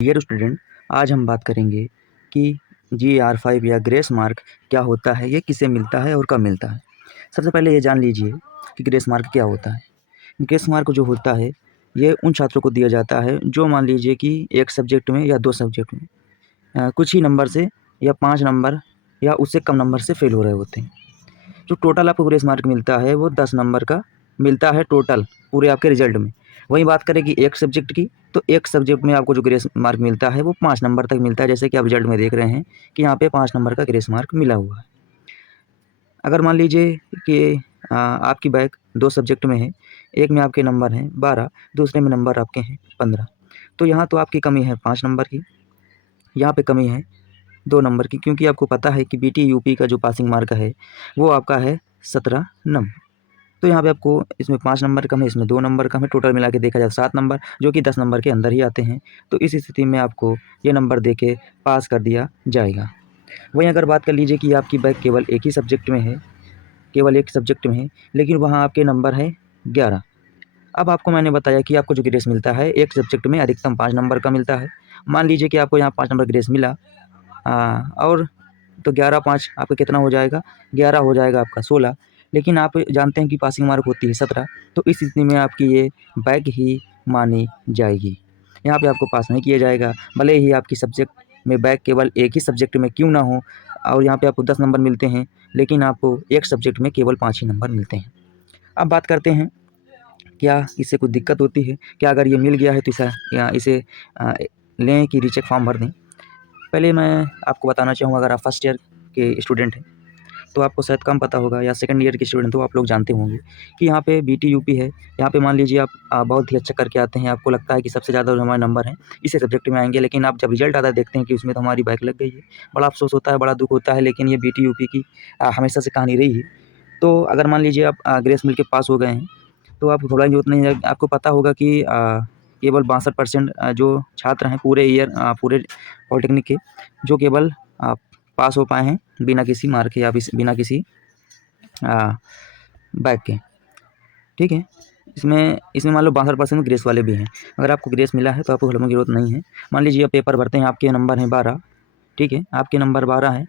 Dear student, आज हम बात करेंगे कि GR5 या ग्रेस मार्क क्या होता है, ये किसे मिलता है और कब मिलता है। सबसे पहले ये जान लीजिए कि ग्रेस मार्क क्या होता है। ग्रेस मार्क जो होता है, ये उन छात्रों को दिया जाता है जो मान लीजिए कि एक सब्जेक्ट में या 2 सब्जेक्ट में कुछ ही नंबर से या 5 नंबर या उससे कम नंबर से फेल हो रहे होते हैं। जो टोटल आपको ग्रेस मार्क मिलता है वो 10 नंबर का मिलता है टोटल पूरे आपके रिजल्ट में। वहीं बात करें कि एक सब्जेक्ट की, तो एक सब्जेक्ट में आपको जो ग्रेस मार्क मिलता है वो 5 नंबर तक मिलता है। जैसे कि आप रिजल्ट में देख रहे हैं कि यहाँ पे 5 नंबर का ग्रेस मार्क मिला हुआ है। अगर मान लीजिए कि आपकी बैक 2 सब्जेक्ट में है, एक में आपके नंबर हैं 12, दूसरे में नंबर आपके हैं 15, तो यहाँ तो आपकी कमी है 5 नंबर की, यहाँ पे कमी है 2 नंबर की, क्योंकि आपको पता है कि बीटी यूपी का जो पासिंग मार्क है वो आपका है 17 नंबर। तो यहाँ पे आपको इसमें 5 नंबर कम है, इसमें 2 नंबर कम है, टोटल मिला के देखा जाए 7 नंबर, जो कि 10 नंबर के अंदर ही आते हैं। तो इस स्थिति में आपको ये नंबर दे के पास कर दिया जाएगा। वहीं अगर बात कर लीजिए कि आपकी बैक केवल एक ही सब्जेक्ट में है, केवल एक सब्जेक्ट में है, लेकिन वहाँ आपके नंबर है 11। अब आपको मैंने बताया कि आपको जो ग्रेस मिलता है, एक सब्जेक्ट में अधिकतम 5 नंबर का मिलता है। मान लीजिए कि आपको यहाँ 5 नंबर ग्रेस मिला, और तो 11/5 आपका कितना हो जाएगा, 11 हो जाएगा आपका 16। लेकिन आप जानते हैं कि पासिंग मार्क होती है 17, तो इस स्थिति में आपकी ये बैक ही मानी जाएगी। यहाँ पे आपको पास नहीं किया जाएगा, भले ही आपकी सब्जेक्ट में बैक केवल एक ही सब्जेक्ट में क्यों ना हो, और यहाँ पे आपको 10 नंबर मिलते हैं, लेकिन आपको एक सब्जेक्ट में केवल 5 ही नंबर मिलते हैं। अब बात करते हैं, क्या इससे कोई दिक्कत होती है? क्या अगर ये मिल गया है तो इसे लें कि रीचेक फॉर्म भर दें? पहले मैं आपको बताना चाहूँगा, अगर आप फर्स्ट ईयर के स्टूडेंट हैं तो आपको शायद कम पता होगा, या सेकंड ईयर के स्टूडेंट तो आप लोग जानते होंगे कि यहाँ पे बीटी यूपी है। यहाँ पे मान लीजिए आप बहुत ही अच्छा करके आते हैं, आपको लगता है कि सबसे ज़्यादा जो हमारे नंबर हैं इसी सब्जेक्ट में आएंगे, लेकिन आप जब रिजल्ट आता है देखते हैं कि उसमें तो हमारी बैक लग गई है। बड़ा अफसोस होता है, बड़ा दुख होता है, लेकिन ये बीटी यूपी की हमेशा से कहानी रही है। तो अगर मान लीजिए आप ग्रेस मिल के पास हो गए हैं, तो आपको घबराने की ज़रूरत नहीं है। आपको पता होगा कि केवल 62% जो छात्र हैं पूरे ईयर, पूरे पॉलिटेक्निक के, जो केवल पास हो पाए हैं बिना किसी मार्क के या बिना किसी बैक के। ठीक है, इसमें इसमें मान लो 62% ग्रेस वाले भी हैं। अगर आपको ग्रेस मिला है तो आपको घबराने की ज़रूरत नहीं है। मान लीजिए आप पेपर भरते हैं, आपके नंबर हैं 12, ठीक है, आपके नंबर 12 हैं,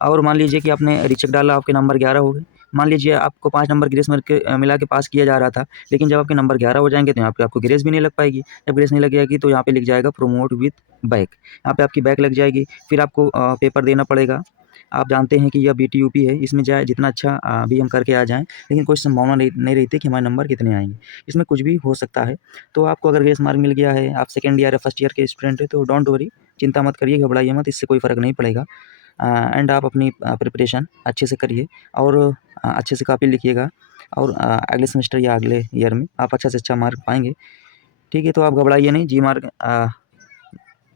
और मान लीजिए कि आपने रीचेक डाला, आपके नंबर 11 हो गए। मान लीजिए आपको 5 नंबर ग्रेस मिला के पास किया जा रहा था, लेकिन जब आपके नंबर 11 हो जाएँगे तो यहाँ पे आपको ग्रेस भी नहीं लग पाएगी। जब ग्रेस नहीं लग जाएगी तो यहाँ पे लिख जाएगा प्रोमोट विथ बैक। यहाँ पे आपकी बैक लग जाएगी, फिर आपको पेपर देना पड़ेगा। आप जानते हैं कि यह बीटी यूपी है, इसमें चाहे जितना अच्छा भी हम करके आ जाएँ, लेकिन कोई संभावना नहीं रहती कि हमारे नंबर कितने आएँगे। इसमें कुछ भी हो सकता है। तो आपको अगर ग्रेस मार्क मिल गया है, आप सेकंड ईयर या फर्स्ट ईयर के स्टूडेंट हैं, तो डोंट वरी, चिंता मत करिए, घबराइए मत, इससे कोई फ़र्क नहीं पड़ेगा। एंड आप अपनी प्रिपरेशन अच्छे से करिए, और अच्छे से कॉपी लिखिएगा, और अगले सेमेस्टर या अगले ईयर में आप अच्छा से अच्छा मार्क पाएँगे। ठीक है, तो आप घबराइए नहीं।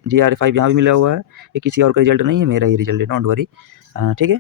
GR5 यहाँ भी मिला हुआ है, ये किसी और का रिजल्ट नहीं है, मेरा ही रिजल्ट है, डोंट वरी। ठीक है।